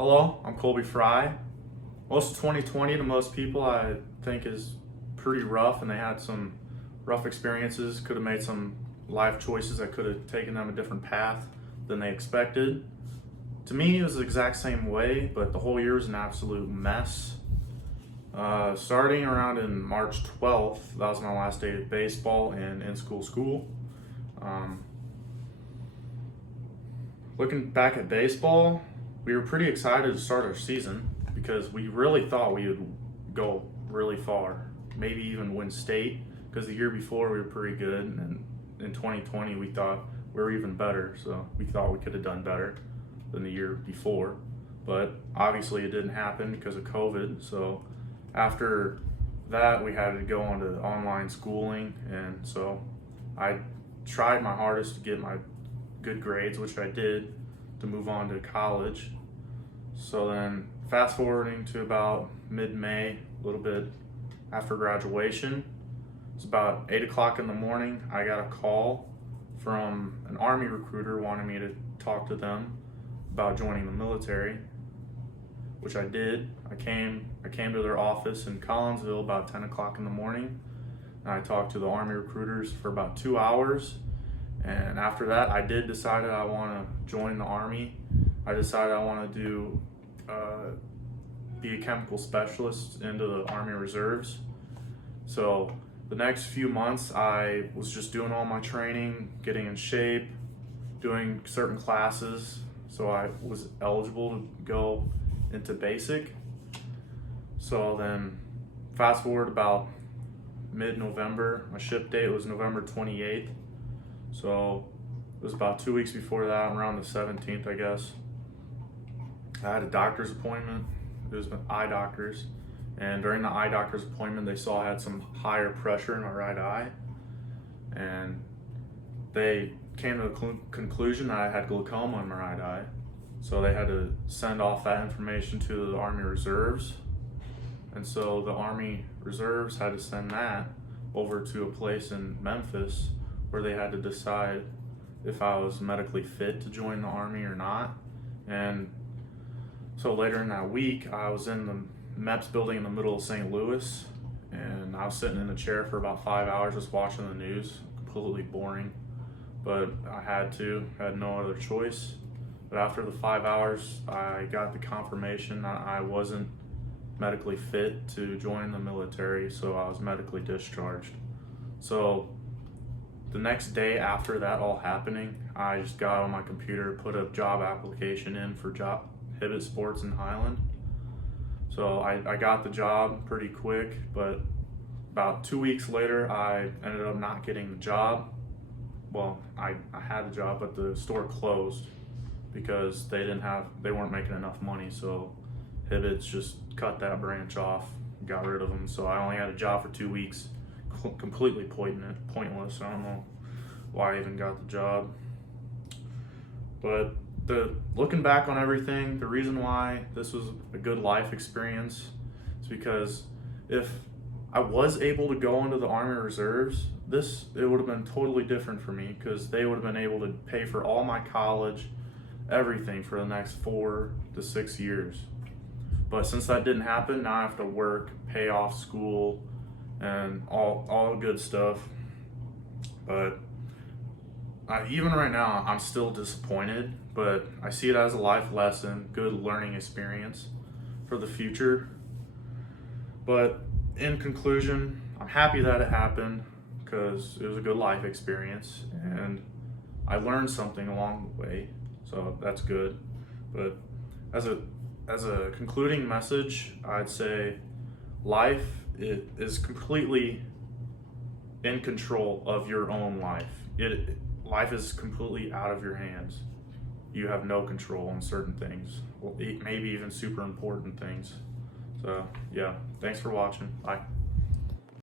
Hello, I'm Kolby frey. Most of 2020 to most people I think is pretty rough, and they had some rough experiences, could have made some life choices that could have taken them a different path than they expected. To me, it was the exact same way, but the whole year was an absolute mess. Starting around in March 12th, that was my last day of baseball and in-school. Looking back at baseball, we were pretty excited to start our season because we really thought we would go really far, maybe even win state, because the year before we were pretty good, and in 2020 we thought we were even better, so we thought we could have done better than the year before. But obviously it didn't happen because of COVID, so after that we had to go on to online schooling, and so I tried my hardest to get my good grades, which I did, to move on to college. So then fast forwarding to about mid-May, a little bit after graduation, it's about 8 o'clock in the morning. I got a call from an Army recruiter wanting me to talk to them about joining the military, which I did. I came to their office in Collinsville about 10 o'clock in the morning, and I talked to the Army recruiters for about 2 hours. And after that, I did decide that I want to join the Army. I decided I want to be a chemical specialist into the Army Reserves. So the next few months, I was just doing all my training, getting in shape, doing certain classes, so I was eligible to go into basic. So then fast forward about mid-November, my ship date was November 28th. So it was about 2 weeks before that, around the 17th, I guess. I had a doctor's appointment. It was eye doctors. And during the eye doctor's appointment, they saw I had some higher pressure in my right eye. And they came to the conclusion that I had glaucoma in my right eye. So they had to send off that information to the Army Reserves. And so the Army Reserves had to send that over to a place in Memphis where they had to decide if I was medically fit to join the Army or not. And so later in that week, I was in the MEPS building in the middle of St. Louis, and I was sitting in a chair for about 5 hours just watching the news. Completely boring, but I had no other choice. But after the 5 hours, I got the confirmation that I wasn't medically fit to join the military, so I was medically discharged. So the next day after that all happening, I just got on my computer, put a job application in for Hibbett Sports in Highland. So I got the job pretty quick, but about 2 weeks later, I ended up not getting the job. Well, I had the job, but the store closed because they weren't making enough money. So Hibbett's just cut that branch off, got rid of them. So I only had a job for 2 weeks. Completely pointless. I don't know why I even got the job. But looking back on everything, the reason why this was a good life experience is because if I was able to go into the Army Reserves, it would have been totally different for me, because they would have been able to pay for all my college, everything for the next 4 to 6 years. But since that didn't happen, now I have to work, pay off school, and all good stuff. But even right now, I'm still disappointed, but I see it as a life lesson, good learning experience for the future. But in conclusion, I'm happy that it happened because it was a good life experience, and I learned something along the way, so that's good. But as a concluding message, I'd say life is completely in control of your own life. Life is completely out of your hands. You have no control on certain things, maybe even super important things. So yeah, thanks for watching. Bye.